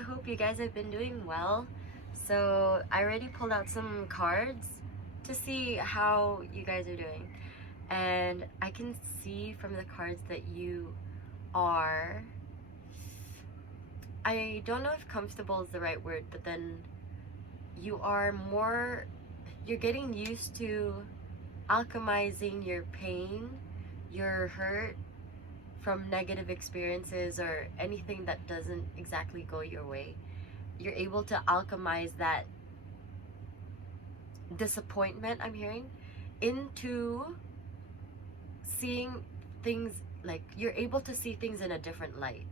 I hope you guys have been doing well. So I already pulled out some cards to see how you guys are doing. And I can see from the cards that you are, I don't know if comfortable is the right word, but then you are more, you're getting used to alchemizing your pain, your hurt, from negative experiences or anything that doesn't exactly go your way. You're able to alchemize that disappointment, I'm hearing, into seeing things, like you're able to see things in a different light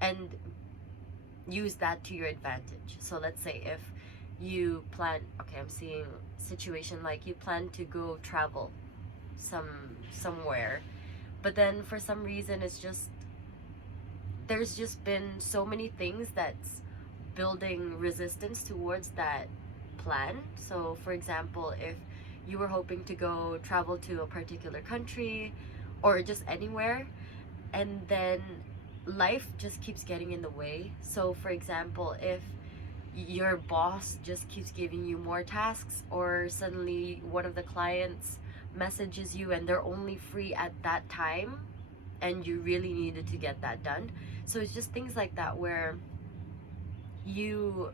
and use that to your advantage. So let's say if you plan, okay, I'm seeing situation like you plan to go travel somewhere, but then for some reason it's just, there's just been so many things that's building resistance towards that plan. So for example, if you were hoping to go travel to a particular country or just anywhere, and then life just keeps getting in the way. So for example, if your boss just keeps giving you more tasks, or suddenly one of the clients messages you and they're only free at that time and you really needed to get that done. So it's just things like that where you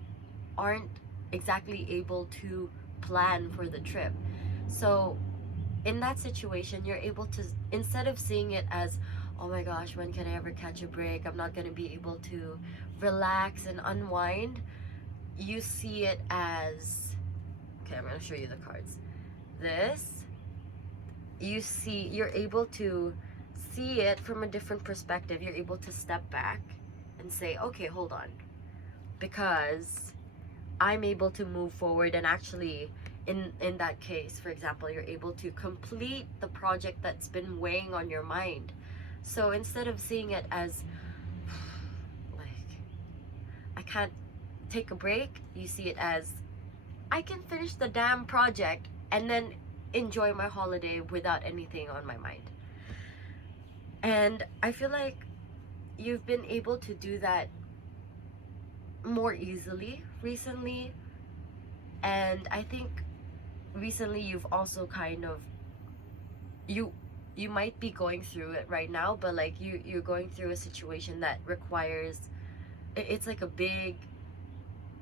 aren't exactly able to plan for the trip. So in that situation, you're able to, instead of seeing it as, oh my gosh, when can I ever catch a break, I'm not going to be able to relax and unwind, you see it as, okay, I'm going to show you the cards. This, you see, you're able to see it from a different perspective. You're able to step back and say, okay, hold on, because I'm able to move forward. And actually in that case, for example, you're able to complete the project that's been weighing on your mind. So instead of seeing it as like, I can't take a break, you see it as, I can finish the damn project and then enjoy my holiday without anything on my mind. And I feel like you've been able to do that more easily recently. And I think recently you've also kind of, you might be going through it right now, but like you're going through a situation that requires, it's like a big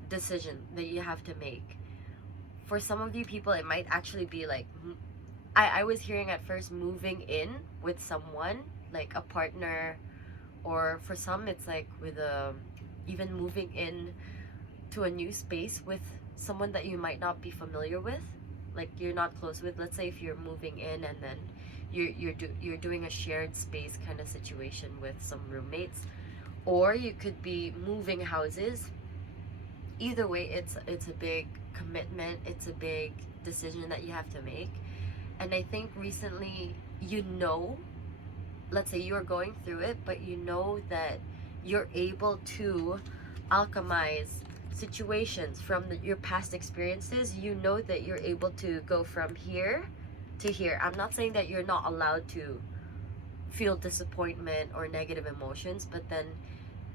decision that you have to make. For some of you people, it might actually be like, I was hearing at first moving in with someone, like a partner, or for some it's like with even moving in to a new space with someone that you might not be familiar with, like you're not close with. Let's say if you're moving in and then you're doing a shared space kind of situation with some roommates, or you could be moving houses. Either way, it's a big commitment, it's a big decision that you have to make. And I think recently, you know, let's say you're going through it, but you know that you're able to alchemize situations from your past experiences. You know that you're able to go from here to here. I'm not saying that you're not allowed to feel disappointment or negative emotions, but then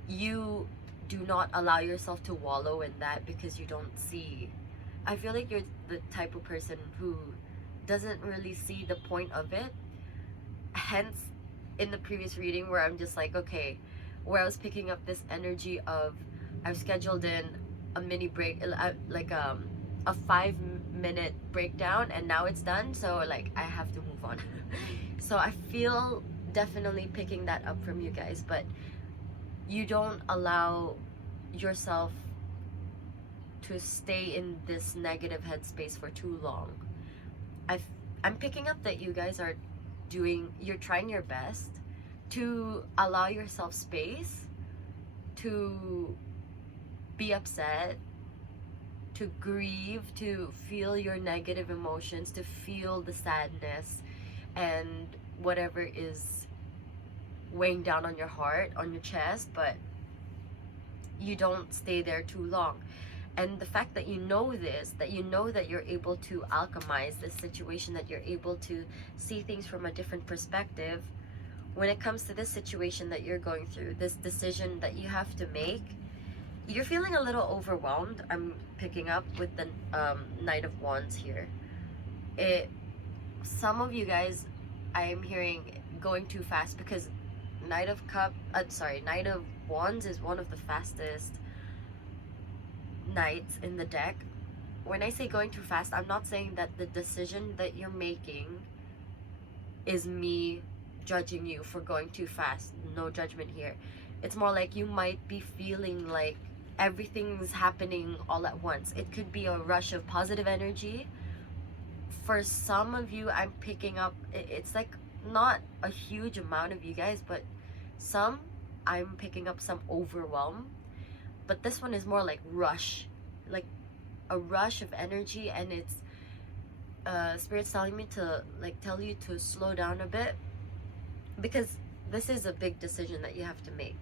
you do not allow yourself to wallow in that, because you don't see, I feel like you're the type of person who doesn't really see the point of it. Hence, in the previous reading where I'm just like, okay, where I was picking up this energy of, I've scheduled in a mini break, like a 5-minute breakdown, and now it's done, so like I have to move on. So I feel definitely picking that up from you guys, but you don't allow yourself to stay in this negative headspace for too long. I'm picking up that you guys are you're trying your best to allow yourself space to be upset, to grieve, to feel your negative emotions, to feel the sadness and whatever is weighing down on your heart, on your chest, but you don't stay there too long. And the fact that you know this, that you know that you're able to alchemize this situation, that you're able to see things from a different perspective, when it comes to this situation that you're going through, this decision that you have to make, you're feeling a little overwhelmed. I'm picking up with the Knight of Wands here. It Some of you guys, I'm hearing going too fast, because Knight of Wands is one of the fastest knights in the deck. When I say going too fast, I'm not saying that the decision that you're making is me judging you for going too fast. No judgment here. It's more like you might be feeling like everything's happening all at once. It could be a rush of positive energy. For some of you, I'm picking up, it's like not a huge amount of you guys, but some, I'm picking up some overwhelm. But this one is more like rush, like a rush of energy, and it's Spirit's telling me to like tell you to slow down a bit, because this is a big decision that you have to make.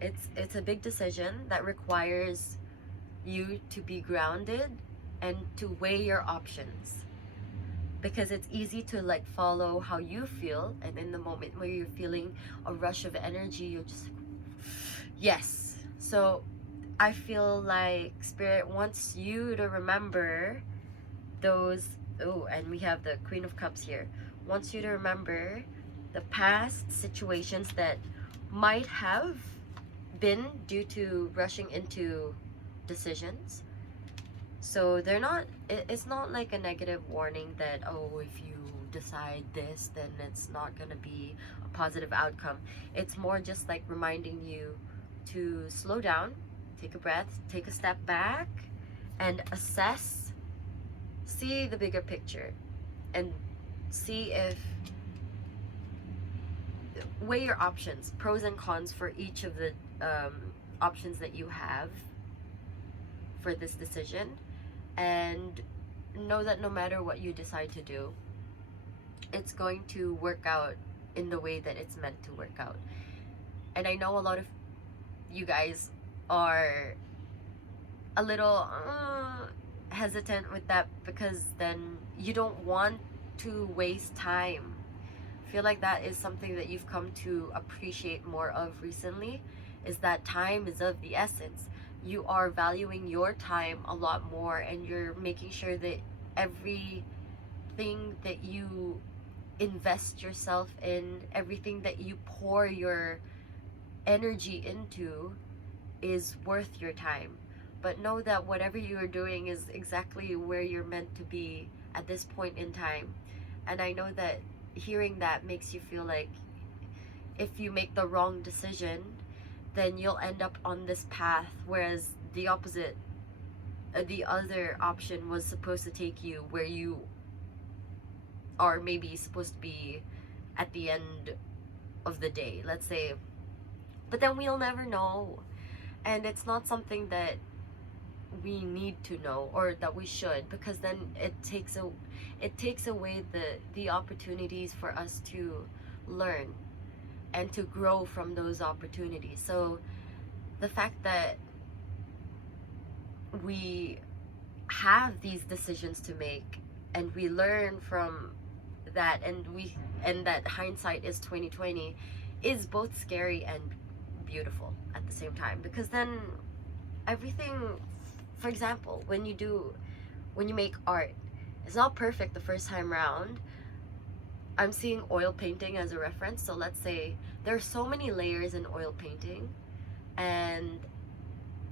It's a big decision that requires you to be grounded and to weigh your options, because it's easy to like follow how you feel, and in the moment where you're feeling a rush of energy, you're just like, yes. So I feel like Spirit wants you to remember those, oh, and we have the Queen of Cups here, wants you to remember the past situations that might have been due to rushing into decisions. So they're not, it's not like a negative warning that, oh, if you decide this, then it's not gonna be a positive outcome. It's more just like reminding you to slow down, take a breath, take a step back, and assess, see the bigger picture, and see if, weigh your options, pros and cons for each of the options that you have for this decision, and know that no matter what you decide to do, it's going to work out in the way that it's meant to work out. And I know a lot of you guys are a little hesitant with that, because then you don't want to waste time. I feel like that is something that you've come to appreciate more of recently, is that time is of the essence. You are valuing your time a lot more, and you're making sure that everything that you invest yourself in, everything that you pour your energy into, is worth your time. But know that whatever you are doing is exactly where you're meant to be at this point in time. And I know that hearing that makes you feel like if you make the wrong decision, then you'll end up on this path, whereas the opposite, the other option was supposed to take you where you are maybe supposed to be at the end of the day, let's say. But then we'll never know, and it's not something that we need to know, or that we should, because then it takes away the opportunities for us to learn and to grow from those opportunities. So the fact that we have these decisions to make, and we learn from that, and that hindsight is 2020, is both scary and beautiful at the same time. Because then everything, for example, when you make art, it's not perfect the first time round. I'm seeing oil painting as a reference. So let's say there's so many layers in oil painting, and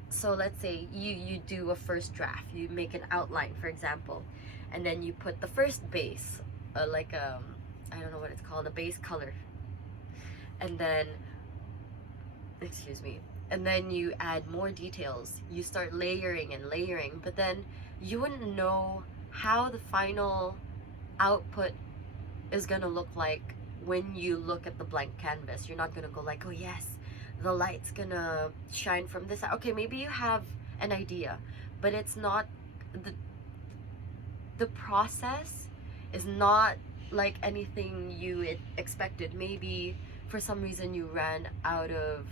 so let's say you do a first draft, you make an outline, for example, and then you put the first base, like I don't know what it's called, a base color, and then, excuse me, and then you add more details, you start layering and layering, but then you wouldn't know how the final output is gonna look like when you look at the blank canvas. You're not gonna go like, oh yes, the light's gonna shine from this side. Okay, maybe you have an idea, but it's not, the process is not like anything you expected. Maybe for some reason you ran out of,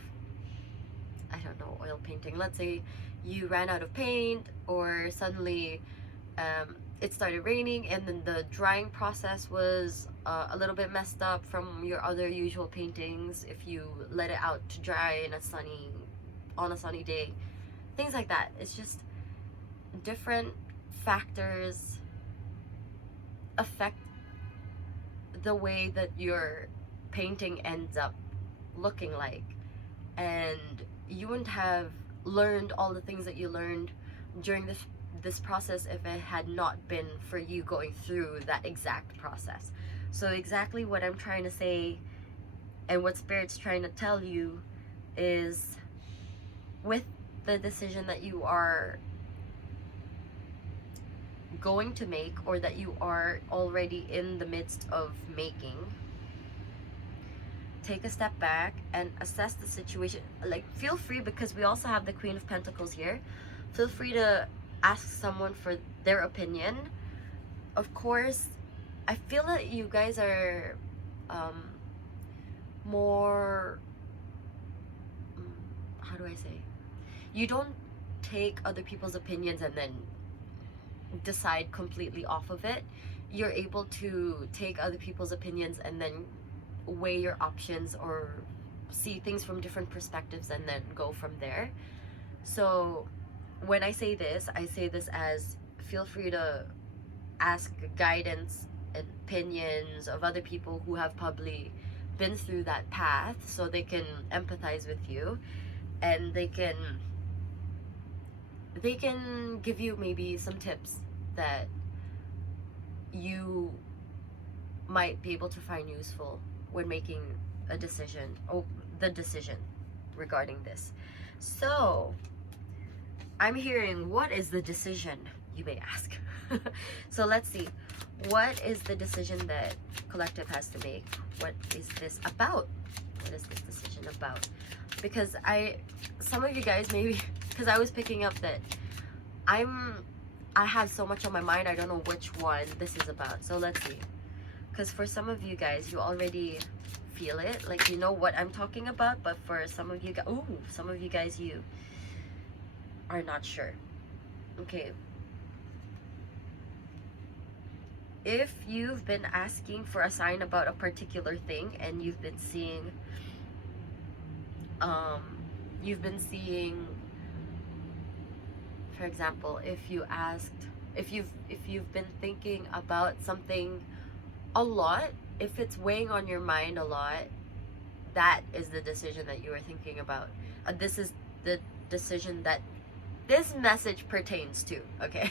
I don't know, oil painting. Let's say you ran out of paint, or suddenly it started raining, and then the drying process was a little bit messed up from your other usual paintings if you let it out to dry in a sunny on a sunny day, things like that. It's just different factors affect the way that your painting ends up looking like, and you wouldn't have learned all the things that you learned during this process if it had not been for you going through that exact process. So exactly what I'm trying to say and what Spirit's trying to tell you is, with the decision that you are going to make, or that you are already in the midst of making, take a step back and assess the situation. Like, feel free, because we also have the Queen of Pentacles here, feel free to ask someone for their opinion. Of course, I feel that you guys are more, how do I say, you don't take other people's opinions and then decide completely off of it. You're able to take other people's opinions and then weigh your options, or see things from different perspectives, and then go from there. So when I say this as, feel free to ask guidance and opinions of other people who have probably been through that path, so they can empathize with you, and they can give you maybe some tips that you might be able to find useful when making a decision, the decision regarding this. So I'm hearing, what is the decision, you may ask? So let's see, what is the decision that collective has to make? What is this about? What is this decision about? Because some of you guys, maybe because I was picking up that I have so much on my mind, I don't know which one this is about. So let's see, because for some of you guys, you already feel it, like you know what I'm talking about, but for some of you guys, you are not sure. Okay, if you've been asking for a sign about a particular thing, and you've been seeing for example, if you've been thinking about something a lot, if it's weighing on your mind a lot, that is the decision that you are thinking about. This is the decision that this message pertains to, okay?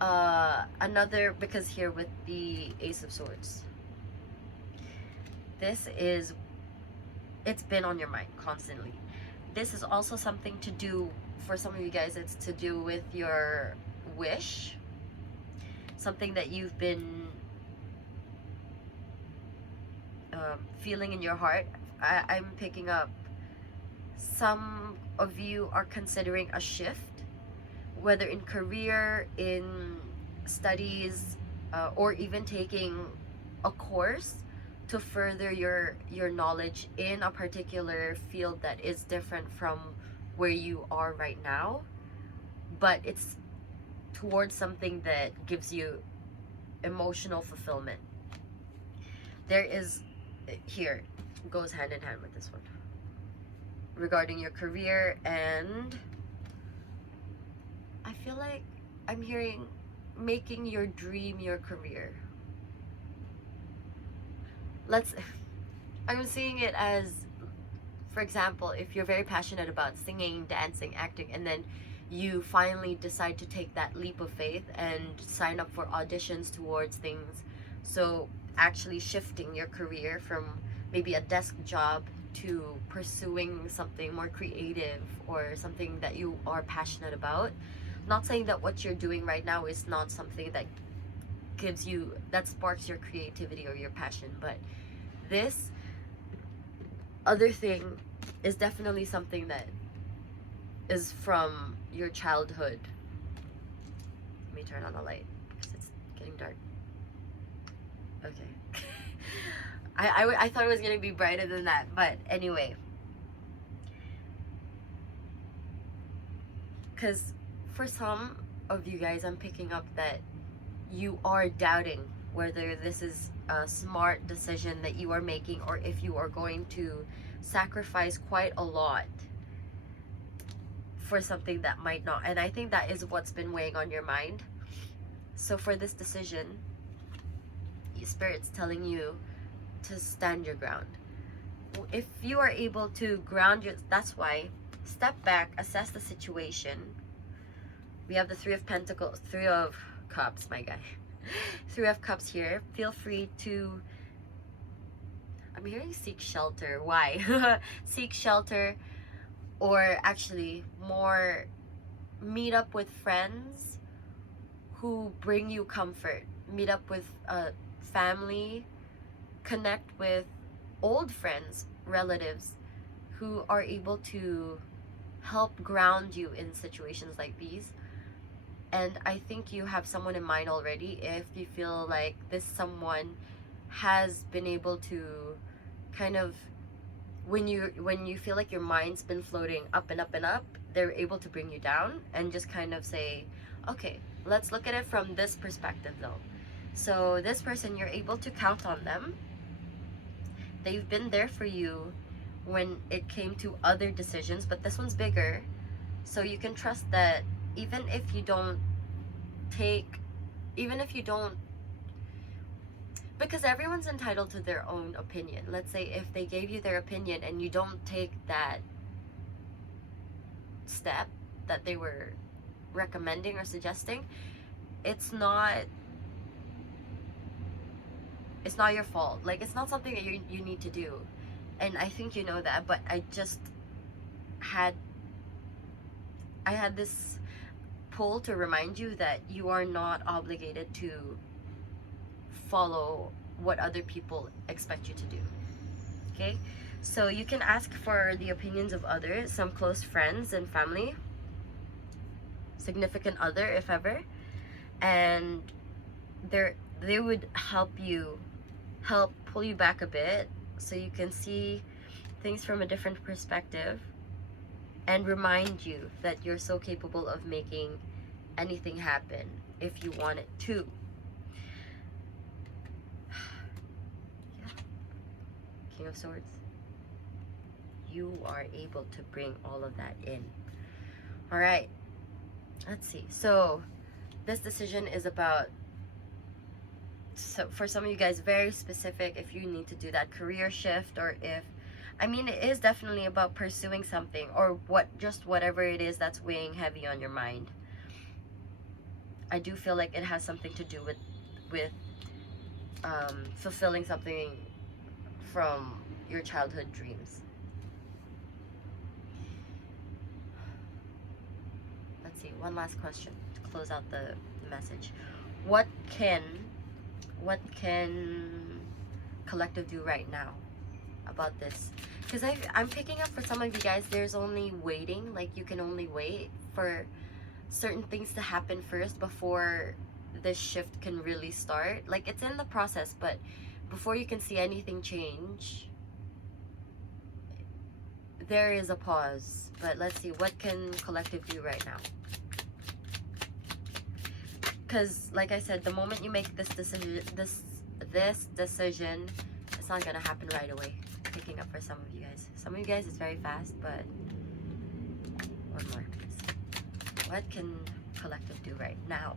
Another, because here with the Ace of Swords, it's been on your mind constantly. This is also something to do, for some of you guys, it's to do with your wish, something that you've been feeling in your heart. I'm picking up, some of you are considering a shift, whether in career, in studies, or even taking a course to further your knowledge in a particular field that is different from where you are right now, but it's towards something that gives you emotional fulfillment. There is, here goes hand in hand with this one, regarding your career, and I feel like I'm hearing making your dream your career. I'm seeing it as, for example, if you're very passionate about singing, dancing, acting, and then you finally decide to take that leap of faith and sign up for auditions towards things, so actually shifting your career from maybe a desk job to pursuing something more creative, or something that you are passionate about. Not saying that what you're doing right now is not something that that sparks your creativity or your passion, but this other thing is definitely something that is from your childhood. Let me turn on the light because it's getting dark. Okay. I thought it was gonna be brighter than that, but anyway, because for some of you guys, I'm picking up that you are doubting whether this is a smart decision that you are making, or if you are going to sacrifice quite a lot for something that might not. And I think that is what's been weighing on your mind. So for this decision, Spirit's telling you to stand your ground. If you are able to ground your, that's why, step back, assess the situation. We have the Three of Pentacles, Three of Cups, my guy. Three of Cups here. Feel free to, I'm hearing seek shelter. Why? Seek shelter, or actually more, meet up with friends who bring you comfort. Meet up with family, connect with old friends, relatives who are able to help ground you in situations like these. And I think you have someone in mind already if you feel like this someone has been able to kind of, when you feel like your mind's been floating up and up and up, they're able to bring you down and just kind of say, okay, let's look at it from this perspective though. So this person, you're able to count on them. They've been there for you when it came to other decisions, but this one's bigger. So you can trust that even if you don't, because everyone's entitled to their own opinion. Let's say if they gave you their opinion and you don't take that step that they were recommending or suggesting, it's not your fault. Like, it's not something that you need to do. And I think you know that, but I had this pull to remind you that you are not obligated to follow what other people expect you to do. Okay? So you can ask for the opinions of others, some close friends and family, significant other if ever, and they would help pull you back a bit so you can see things from a different perspective, and remind you that you're so capable of making anything happen if you want it to. Yeah. King of Swords. You are able to bring all of that in. All right. Let's see. So this decision is about, so for some of you guys, very specific, if you need to do that career shift, or if, I mean, it is definitely about pursuing something, or whatever it is that's weighing heavy on your mind. I do feel like it has something to do with fulfilling something from your childhood dreams. Let's see, one last question to close out the message. What can collective do right now about this? Because I'm picking up for some of you guys, there's only waiting. Like, you can only wait for certain things to happen first before this shift can really start. Like, it's in the process, but before you can see anything change, there is a pause. But let's see, what can collective do right now? Because like I said, the moment you make this decision, it's not gonna happen right away. Picking up for some of you guys. Some of you guys is very fast, but one more, please. What can collective do right now?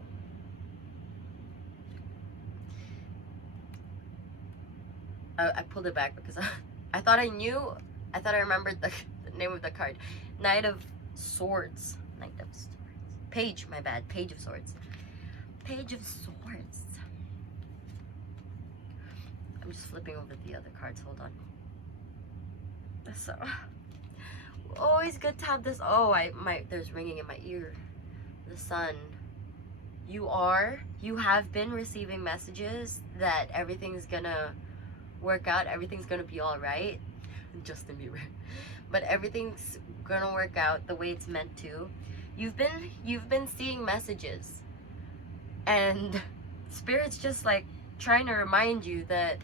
I pulled it back because I thought I remembered the name of the card. Knight of Swords. Knight of Swords. Page, my bad. Page of Swords. Page of Swords. I'm just flipping over the other cards. Hold on. So, always good to have this. Oh, there's ringing in my ear. The Sun. You have been receiving messages that everything's gonna work out. Everything's gonna be all right. Justin Bieber. But everything's gonna work out the way it's meant to. You've been seeing messages, and Spirit's just like trying to remind you that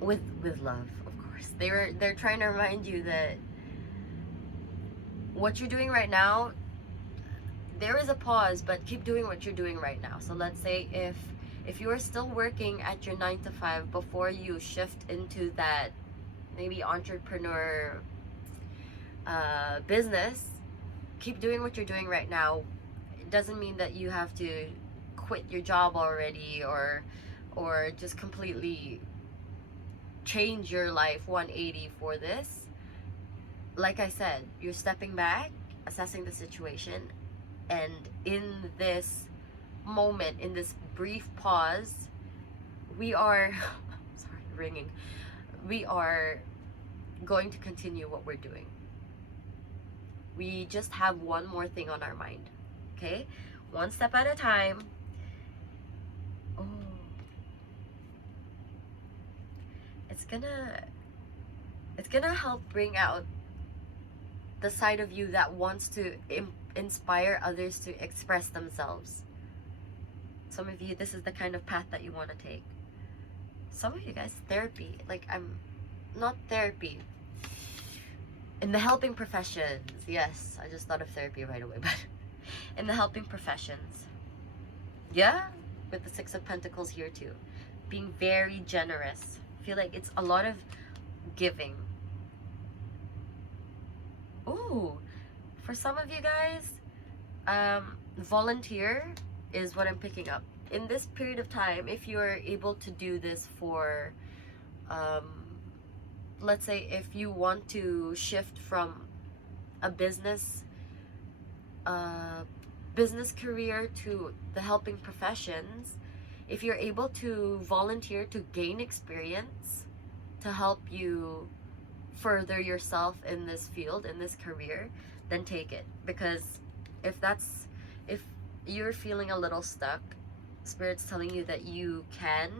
with love, of course. They're trying to remind you that what you're doing right now, there is a pause, but keep doing what you're doing right now. So let's say if you are still working at your 9 to 5 before you shift into that maybe entrepreneur business, keep doing what you're doing right now. It doesn't mean that you have to quit your job already, or just completely change your life 180 for this. Like I said, you're stepping back, assessing the situation, and in this moment, in this brief pause, we are sorry, ringing. We are going to continue what we're doing. We just have one more thing on our mind. Okay? One step at a time. Oh. It's gonna help bring out the side of you that wants to inspire others to express themselves. Some of you, this is the kind of path that you want to take. Some of you guys, therapy. Like, I'm not therapy. In the helping professions. Yes, I just thought of therapy right away, but in the helping professions. Yeah, with the Six of Pentacles here too. Being very generous. I feel like it's a lot of giving. Ooh, for some of you guys, volunteer is what I'm picking up. In this period of time, if you're able to do this for, let's say if you want to shift from a business career to the helping professions, if you're able to volunteer to gain experience to help you further yourself in this field, in this career, then take it. Because if you're feeling a little stuck, Spirit's telling you that you can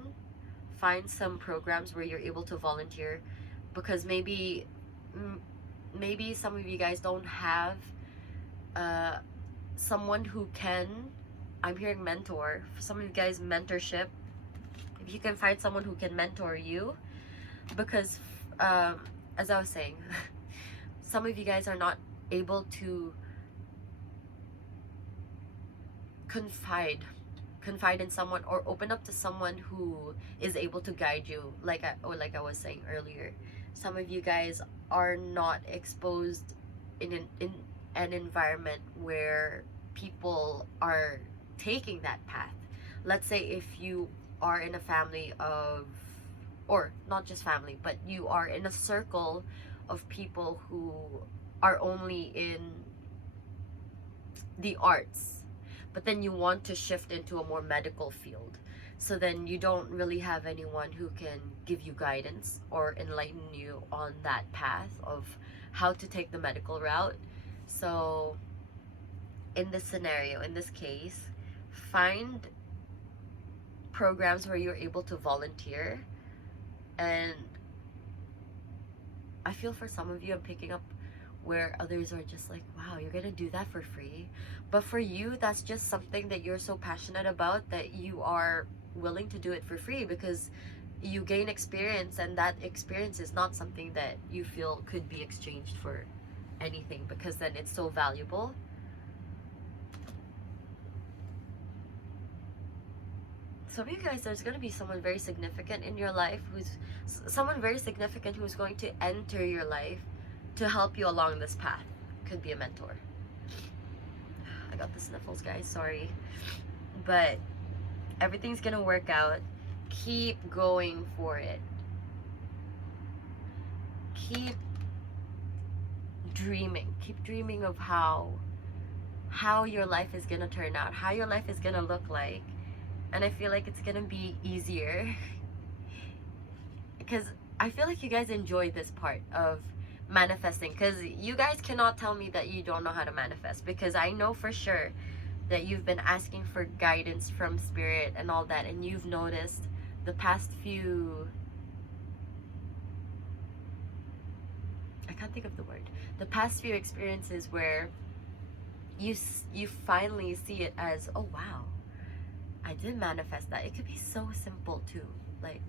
find some programs where you're able to volunteer, because maybe some of you guys don't have someone who can. I'm hearing mentor. For some of you guys, mentorship. If you can find someone who can mentor you, because as I was saying, some of you guys are not able to confide in someone or open up to someone who is able to guide you, like I was saying earlier. Some of you guys are not exposed in an environment where people are taking that path. Let's say if you are in a family of, or not just family, but you are in a circle of people who are only in the arts, but then you want to shift into a more medical field. So then you don't really have anyone who can give you guidance or enlighten you on that path of how to take the medical route. So in this scenario, in this case, find programs where you're able to volunteer. And I feel for some of you, I'm picking up where others are just like, wow, you're gonna do that for free. But for you, that's just something that you're so passionate about that you are willing to do it for free, because you gain experience, and that experience is not something that you feel could be exchanged for anything, because then it's so valuable. Some of you guys, there's going to be someone very significant in your life, who's going to enter your life to help you along this path. Could be a mentor. I got the sniffles, guys, sorry. But everything's going to work out. Keep going for it. Keep dreaming. Keep dreaming of how your life is going to turn out, how your life is going to look like. And I feel like it's gonna be easier because I feel like you guys enjoy this part of manifesting, because you guys cannot tell me that you don't know how to manifest, because I know for sure that you've been asking for guidance from Spirit and all that, and you've noticed the past few, I can't think of the word, the past few experiences where you finally see it as, oh wow, I did manifest that. It could be so simple too. Like,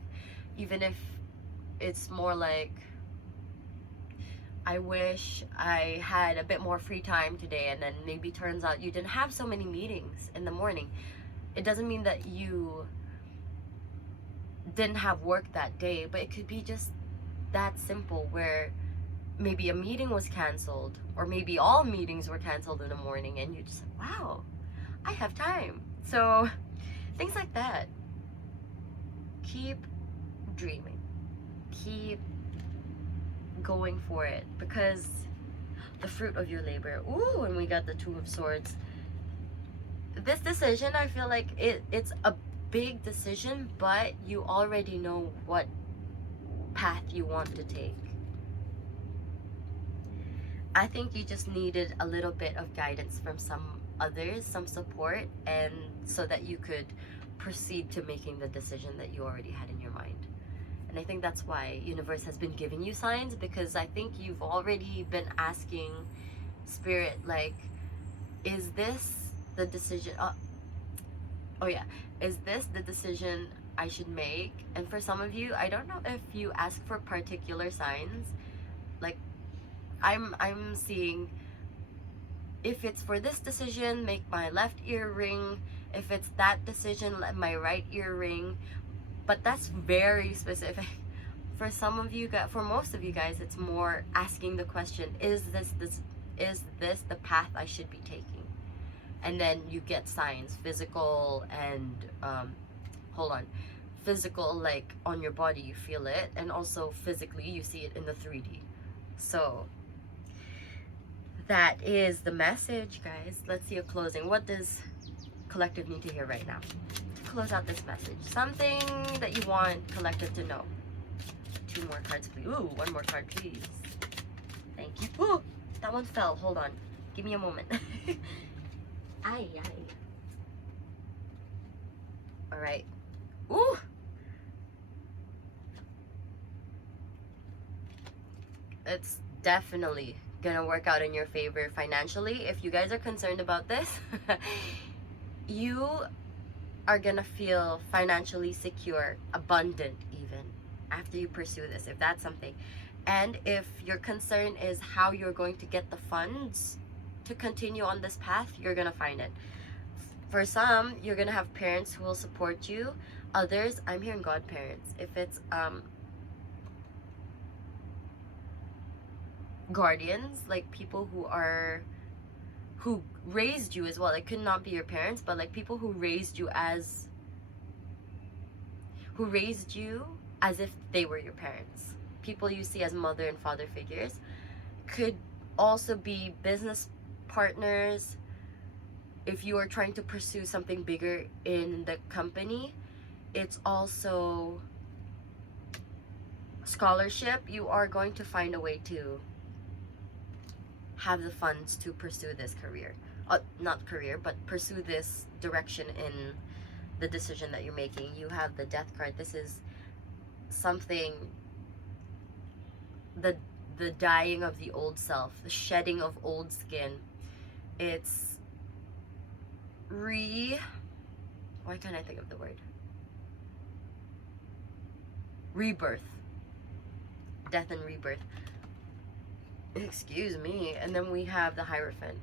even if it's more like, I wish I had a bit more free time today, and then maybe turns out you didn't have so many meetings in the morning. It doesn't mean that you didn't have work that day, but it could be just that simple, where maybe a meeting was canceled, or maybe all meetings were canceled in the morning, and you just, wow, I have time. So things like that. Keep dreaming, keep going for it, because the fruit of your labor. Ooh, and we got the Two of Swords. This decision, I feel like it's a big decision, but you already know what path you want to take. I think you just needed a little bit of guidance from some others, some support, and so that you could proceed to making the decision that you already had in your mind. And I think that's why universe has been giving you signs, because I think you've already been asking spirit, like, is this the decision? Oh yeah, is this the decision I should make? And for some of you, I don't know if you ask for particular signs. Like, I'm seeing, if it's for this decision, make my left ear ring. If it's that decision, let my right ear ring. But that's very specific. For some of you guys, for most of you guys, it's more asking the question, is this the path I should be taking? And then you get signs, physical and physical, like on your body you feel it, and also physically you see it in the 3D. So that is the message, guys. Let's see a closing. What does collective need to hear right now? Close out this message. Something that you want collective to know. 2 more cards, please. Ooh, 1 more card, please. Thank you. Ooh, that one fell. Hold on. Give me a moment. Ay. Alright. Ooh! It's definitely gonna work out in your favor financially. If you guys are concerned about this, you are gonna feel financially secure, abundant even, after you pursue this, if that's something. And if your concern is how you're going to get the funds to continue on this path, you're gonna find it. For some, you're gonna have parents who will support you. Others, I'm hearing godparents. If it's guardians, like people who raised you as well. It could not be your parents, but like people who raised you as if they were your parents. People you see as mother and father figures. Could also be business partners. If you are trying to pursue something bigger in the company, it's also scholarship. You are going to find a way to have the funds to pursue this career. Not career, but pursue this direction in the decision that you're making. You have the Death card. This is something, the dying of the old self, the shedding of old skin. It's why can't I think of the word? Rebirth. Death and rebirth. Excuse me. And then we have the Hierophant.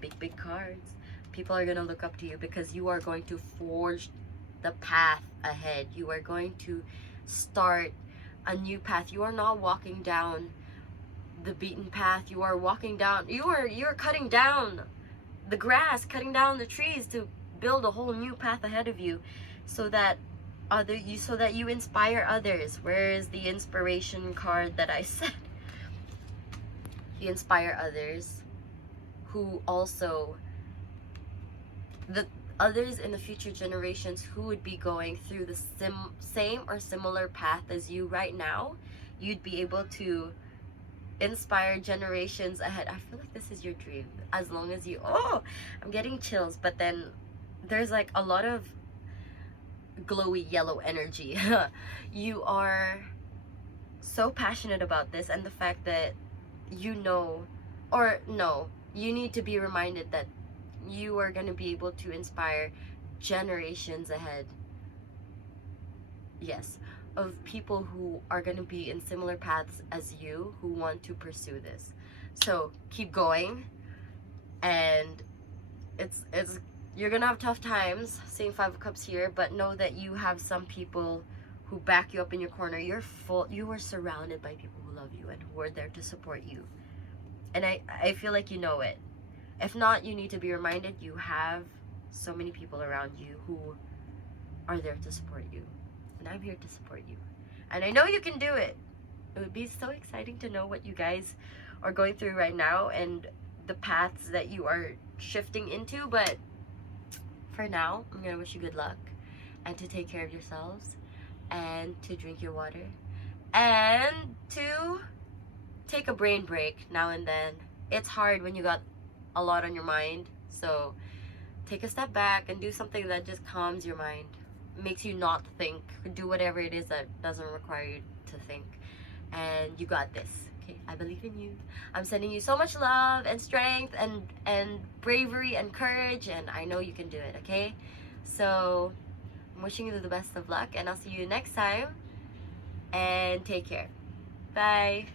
Big cards. People are going to look up to you because you are going to forge the path ahead. You are going to start a new path. You are not walking down the beaten path. You are walking down, you're cutting down the grass, cutting down the trees to build a whole new path ahead of you, so that you inspire others. Where is the inspiration card that I said? You inspire others who also, the others in the future generations who would be going through the same or similar path as you right now. You'd be able to inspire generations ahead. I feel like this is your dream. As long as you, I'm getting chills, but then there's like a lot of glowy yellow energy. You are so passionate about this, and the fact that you need to be reminded that you are going to be able to inspire generations ahead. Yes, of people who are going to be in similar paths as you, who want to pursue this. So keep going, and you're gonna have tough times, seeing 5 of Cups here, but know that you have some people who back you up in your corner. You are surrounded by people who love you and who are there to support you. And I feel like you know it. If not, you need to be reminded you have so many people around you who are there to support you. And I'm here to support you. And I know you can do it. It would be so exciting to know what you guys are going through right now and the paths that you are shifting into. But for now, I'm going to wish you good luck and to take care of yourselves and to drink your water and to take a brain break now and then. It's hard when you got a lot on your mind. So take a step back and do something that just calms your mind, makes you not think. Do whatever it is that doesn't require you to think. And you got this. Okay, I believe in you. I'm sending you so much love and strength and bravery and courage, and I know you can do it. Okay, so I'm wishing you the best of luck, and I'll see you next time. And take care. Bye.